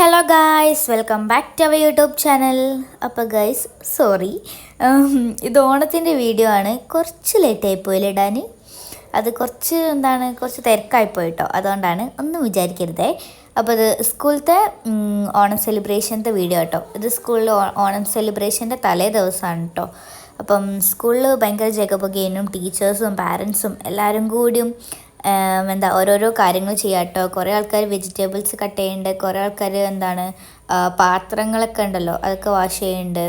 Hello guys, welcome back to our YouTube channel. അപ്പോൾ guys sorry, ഇത് ഓണത്തിൻ്റെ video ആണ്. കുറച്ച് ലേറ്റായി പോയില്ല ഇടാൻ. അത് കുറച്ച് തിരക്കായിപ്പോയി കേട്ടോ, അതുകൊണ്ടാണ്, ഒന്നും വിചാരിക്കരുതേ. അപ്പോൾ ഇത് സ്കൂളത്തെ ഓണം സെലിബ്രേഷൻ്റെ വീഡിയോ കേട്ടോ. ഇത് സ്കൂളിൽ ഓണം സെലിബ്രേഷൻ്റെ തലേ ദിവസമാണ് കേട്ടോ. അപ്പം സ്കൂളിൽ ഭയങ്കര ജഗപൊകയും ടീച്ചേഴ്സും പാരൻസും എല്ലാവരും കൂടിയും ഓരോരോ കാര്യങ്ങൾ ചെയ്യാം കേട്ടോ. കുറേ ആൾക്കാർ വെജിറ്റബിൾസ് കട്ട് ചെയ്യുന്നുണ്ട്, കുറേ ആൾക്കാർ പാത്രങ്ങളൊക്കെ ഉണ്ടല്ലോ അതൊക്കെ വാഷ് ചെയ്യുന്നുണ്ട്.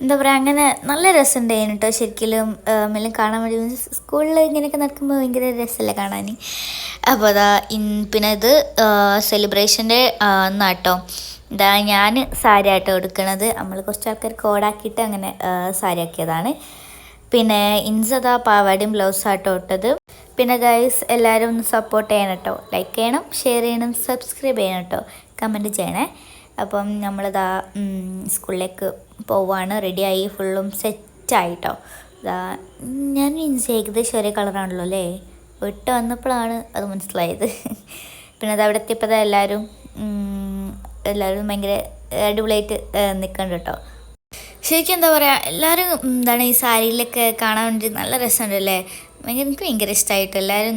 എന്താ പറയുക, അങ്ങനെ നല്ല രസമുണ്ടായിരുന്നു കേട്ടോ. ശരിക്കും എല്ലാം കാണാൻ വേണ്ടി സ്കൂളിൽ ഇങ്ങനെയൊക്കെ നടക്കുമ്പോൾ ഭയങ്കര രസമല്ലേ കാണാൻ. അപ്പോൾ പിന്നെ ഇത് സെലിബ്രേഷൻ്റെ ഒന്നാട്ടോ. ഞാൻ സാരി ആട്ടോ എടുക്കണത്. നമ്മൾ കുറച്ച് ആൾക്കാർ കോഡാക്കിയിട്ട് അങ്ങനെ സാരി ആക്കിയതാണ്. പിന്നെ ഇൻസദാ പാവാടിയും ബ്ലൗസാട്ടോ ഇട്ടത്. പിന്നെ ഗൈസ് എല്ലാവരും ഒന്ന് സപ്പോർട്ട് ചെയ്യണം കേട്ടോ. ലൈക്ക് ചെയ്യണം, ഷെയർ ചെയ്യണം, സബ്സ്ക്രൈബ് ചെയ്യണം കേട്ടോ, കമൻറ്റ് ചെയ്യണേ. അപ്പം നമ്മളിതാ സ്കൂളിലേക്ക് പോവാണ്. റെഡിയായി, ഫുള്ളും സെറ്റായിട്ടോ. ഞാൻ മീൻസ് ഏകദേശം ഒരേ കളറാണല്ലോ അല്ലേ. വിട്ട് വന്നപ്പോഴാണ് അത് മനസ്സിലായത്. പിന്നെ അത് അവിടെ എത്തിയപ്പോൾ എല്ലാവരും ഭയങ്കര അടിപൊളിയായിട്ട് നിൽക്കുന്നുണ്ട് കേട്ടോ. ശരിക്കും എന്താ പറയുക, എല്ലാവരും ഈ സാരിയിലൊക്കെ കാണാൻ വേണ്ടി നല്ല രസമുണ്ടല്ലേ. എനിക്ക് ഭയങ്കര ഇഷ്ടമായിട്ട്. എല്ലാവരും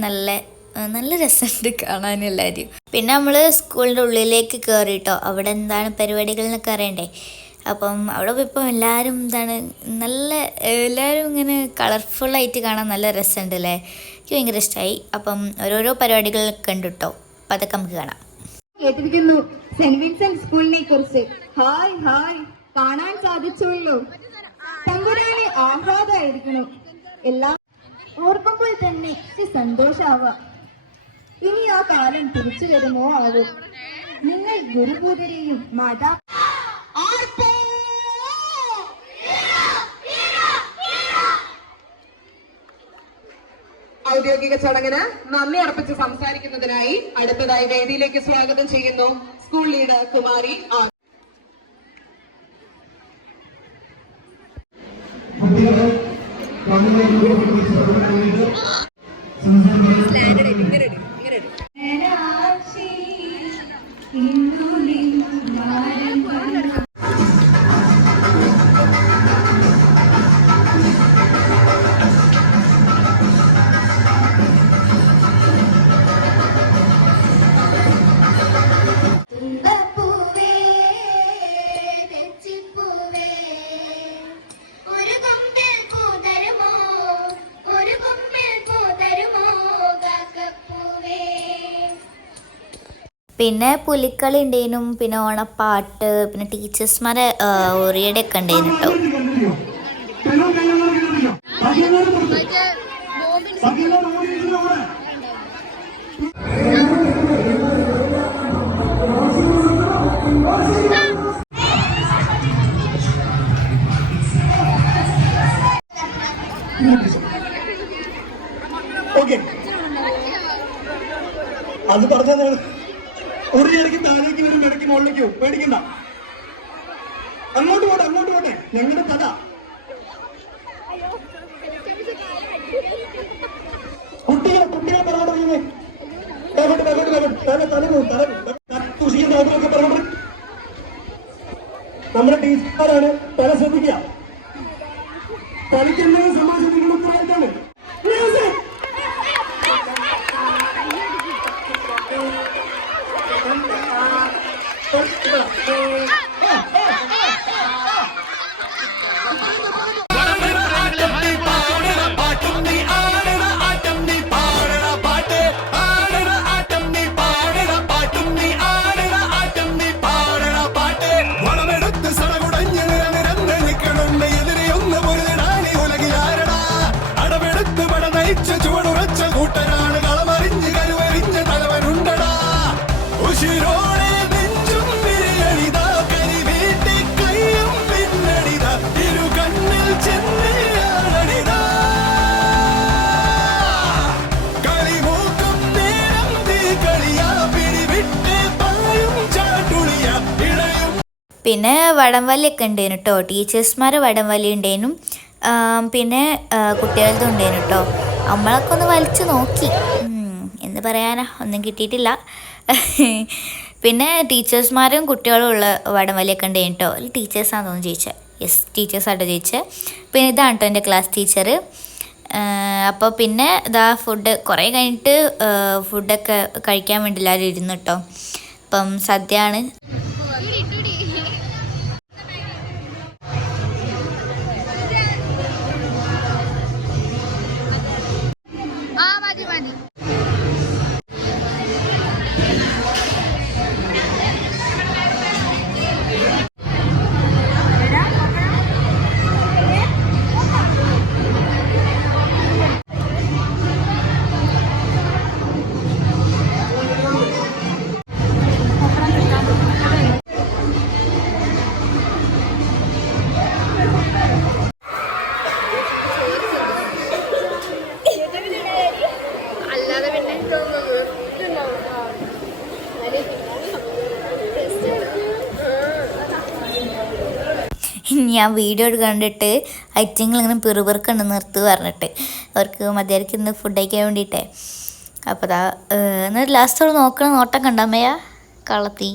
നല്ല രസമുണ്ട് കാണാൻ എല്ലാവരും. പിന്നെ നമ്മൾ സ്കൂളിൻ്റെ ഉള്ളിലേക്ക് കയറിയിട്ടോ. അവിടെ എന്താണ് പരിപാടികൾ എന്നൊക്കെ അറിയണ്ടേ. അപ്പം അവിടെ പോയപ്പോൾ എല്ലാവരും എല്ലാവരും ഇങ്ങനെ കളർഫുള്ളായിട്ട് കാണാൻ നല്ല രസമുണ്ട് അല്ലേ. എനിക്ക് ഭയങ്കര ഇഷ്ടമായി. അപ്പം ഓരോരോ പരിപാടികളൊക്കെ ഉണ്ട് കേട്ടോ. അപ്പം അതൊക്കെ നമുക്ക് കാണാം. കേട്ടിരിക്കുന്നു സെന്റ് വിൻസെന്റ് സ്കൂളിനെ കുറിച്ച്. ഹായ് ഹായ്, കാണാൻ സാധിച്ചുള്ളൂ. തമ്പുരാനെ ആഹ്ലാദമായിരിക്കണം. എല്ലാം ഓർക്കുമ്പോൾ തന്നെ സന്തോഷാവാം. ഇനി ആ കാലം തിരിച്ചു വരുമോ ആവും. നിങ്ങൾ ഗുരുപൂതരെയും മാതാ ഔദ്യോഗിക ചടങ്ങിന് നന്ദി അർപ്പിച്ച് സംസാരിക്കുന്നതിനായി അടുത്തതായി വേദിയിലേക്ക് സ്വാഗതം ചെയ്യുന്നു സ്കൂൾ ലീഡർ കുമാരി ആർ. പിന്നെ പുലിക്കളി ഉണ്ടേനും, പിന്നെ ഓണപ്പാട്ട്, പിന്നെ ടീച്ചേഴ്സ്മാരെ ഒറിയടെ ഒക്കെ ഉണ്ടായിരുന്നു കേട്ടോ. അത് പറഞ്ഞതാണ്. ഒരു ഇടയ്ക്ക് താഴേക്ക് വരും, ഇടയ്ക്ക് മുകളിലേക്കോ, പേടിക്കണ്ട. അങ്ങോട്ട് പോട്ടെ, ഞങ്ങളുടെ കഥ. കുട്ടികളെ പറയാതെ നമ്മുടെ ടീച്ചർമാരാണ്. തല ശ്രദ്ധിക്കുക. കളിക്കുന്നത് സമാജത്തിന്റെ ഉത്തരവാദിത്തമാണ്. പിന്നെ വടംവലിയൊക്കെ ഉണ്ടായിരുന്നു കേട്ടോ. ടീച്ചേഴ്സ്മാർ വടംവലി ഉണ്ടായിരുന്നു, പിന്നെ കുട്ടികളുടെ ഉണ്ടായിരുന്നു കേട്ടോ. നമ്മളൊക്കെ ഒന്ന് വലിച്ചു നോക്കി, എന്ന് പറയാനാ, ഒന്നും കിട്ടിയിട്ടില്ല. പിന്നെ ടീച്ചേഴ്സ്മാരും കുട്ടികളും ഉള്ള വടംവലിയൊക്കെ ഉണ്ട് കേട്ടോ. ടീച്ചേഴ്സാണെന്ന് തോന്നുന്നു ജയിച്ചത്. യെസ്, ടീച്ചേഴ്സായിട്ട് ജയിച്ചത്. പിന്നെ ഇതാണ് കേട്ടോ എൻ്റെ ക്ലാസ് ടീച്ചർ. അപ്പോൾ പിന്നെ ഇതാ ഫുഡ് കുറേ കഴിഞ്ഞിട്ട് ഫുഡൊക്കെ കഴിക്കാൻ വേണ്ടി എല്ലാവരും ഇരുന്നു കേട്ടോ. അപ്പം സദ്യയാണ്. ഞാൻ വീഡിയോ കണ്ടിട്ട് ഐറ്റങ്ങൾ ഇങ്ങനെ പിറുപിറുക്കുണ്ട് നിർത്ത് പറഞ്ഞിട്ട് അവർക്ക് മതിയായിരിക്കും ഇന്ന് ഫുഡ് കഴിക്കാൻ വേണ്ടിയിട്ടേ. അപ്പോൾ അതാ എന്നിട്ട് ലാസ്റ്റോട് നോക്കണ നോട്ടം കണ്ടമ്മയാ കളത്തി.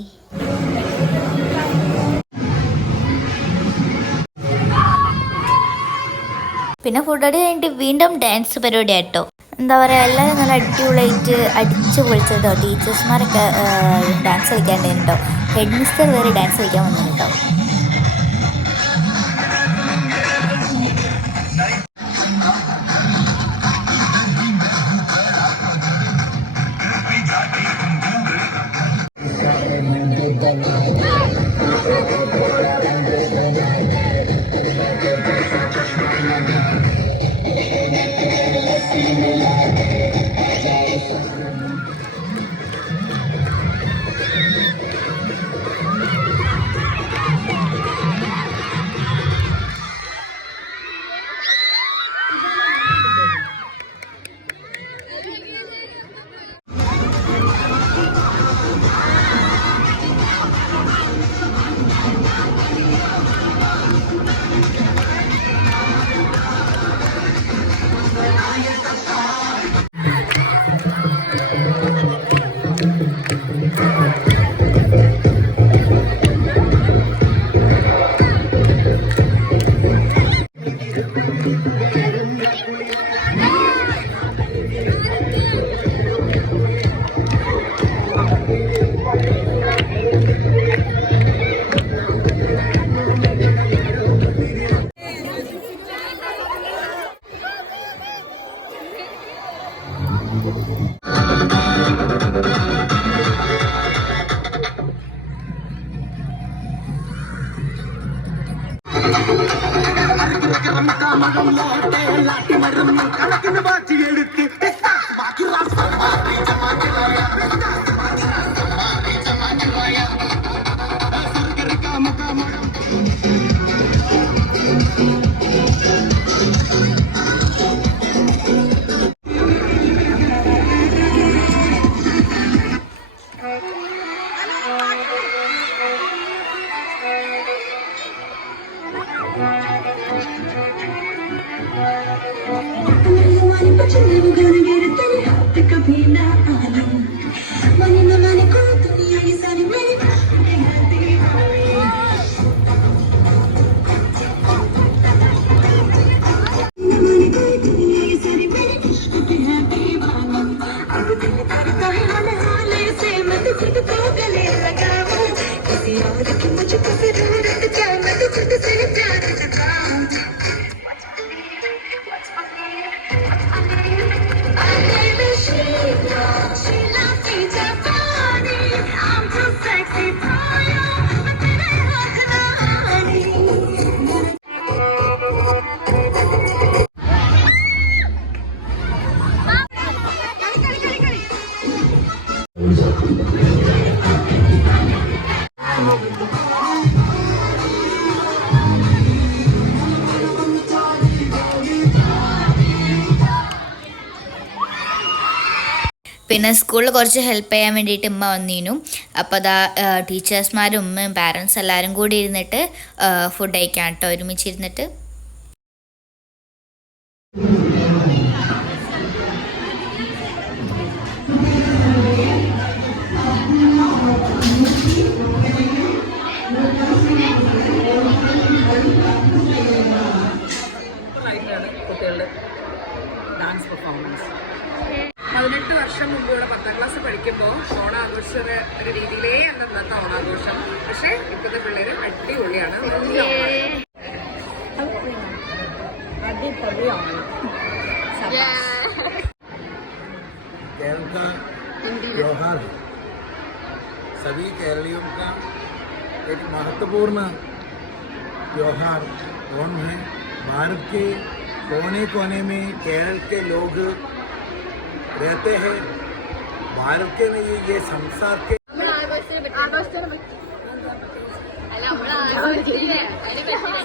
പിന്നെ ഫുഡ് അടി കഴിഞ്ഞിട്ട് വീണ്ടും ഡാൻസ് പരിപാടി ആയിട്ടോ. എന്താ പറയുക, എല്ലാവരും നല്ല അടിപൊളിയായിട്ട് അടിച്ചു പൊളിച്ചതോ. ടീച്ചേഴ്സ്മാരൊക്കെ ഡാൻസ് കളിക്കാണ്ടായിരുന്നു കേട്ടോ. ഹെഡ് മിസ്റ്റർ വരെ ഡാൻസ് കളിക്കാൻ വന്നിരുന്നു കേട്ടോ. പിന്നെ സ്കൂളിൽ കുറച്ച് ഹെൽപ്പ് ചെയ്യാൻ വേണ്ടിയിട്ട് ഉമ്മ വന്നിരുന്നു. അപ്പോൾ അതാ ടീച്ചേഴ്സ്മാരും ഉമ്മയും പാരൻസ് എല്ലാവരും കൂടി ഇരുന്നിട്ട് ഫുഡ് കഴിക്കാം കേട്ടോ, ഒരുമിച്ചിരുന്നിട്ട്. കുട്ടികളുടെ ഡാൻസ് പെർഫോമൻസ്. 18 വർഷം മുമ്പ് ഇവിടെ 10ാം ക്ലാസ് പഠിക്കുമ്പോൾ ഓണാഘോഷ ഒരു രീതിയിലേ അല്ല ഇന്നത്തെ ഓണാഘോഷം. പക്ഷേ ഇപ്പോഴത്തെ പിള്ളേര് അടിപൊളിയാണ്. അടിപൊളിയാണ്. केरल का त्योहार है, सभी केरलियों का एक महत्वपूर्ण त्योहार ओणम है. भारत के कोने कोने में केरल के लोग रहते हैं. भारत के नहीं, ये संसार के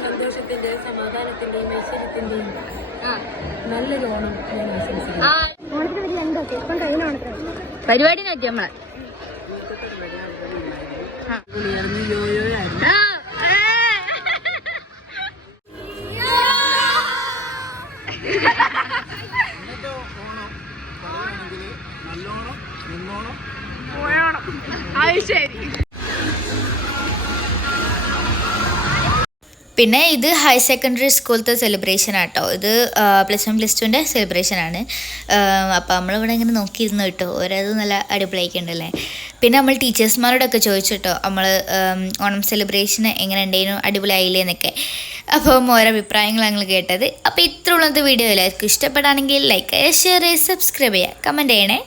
സന്തോഷത്തിന്റെയും സമാധാനത്തിന്റെയും ഐശ്വര്യത്തിന്റെയും നല്ലൊരു ഓണം ഞാൻ ആശംസിക്കുന്നു. പരിപാടി നോക്കി നമ്മളെ നല്ലോണം നിന്നോണം പിന്നെ ഇത് ഹയർ സെക്കൻഡറി സ്കൂളത്തെ സെലിബ്രേഷൻ ആട്ടോ. ഇത് +1 +2ൻ്റെ സെലിബ്രേഷനാണ്. അപ്പോൾ നമ്മളിവിടെ ഇങ്ങനെ നോക്കിയിരുന്നു കേട്ടോ. ഓരോത് നല്ല അടിപൊളിയായിട്ടുണ്ടല്ലേ. പിന്നെ നമ്മൾ ടീച്ചേഴ്സ്മാരോടൊക്കെ ചോദിച്ചു കേട്ടോ, നമ്മൾ ഓണം സെലിബ്രേഷൻ എങ്ങനെ ഉണ്ടായിരുന്നു, അടിപൊളിയായില്ലേ എന്നൊക്കെ. അപ്പം ഓരോ അഭിപ്രായങ്ങൾ ഞങ്ങൾ കേട്ടത്. അപ്പോൾ ഇത്ര ഉള്ളത് വീഡിയോ എല്ലാവർക്കും ഇഷ്ടപ്പെടുകയാണെങ്കിൽ ലൈക്ക് ചെയ്യുക, ഷെയർ ചെയ്യുക, സബ്സ്ക്രൈബ് ചെയ്യുക, കമൻറ്റ് ചെയ്യണേ.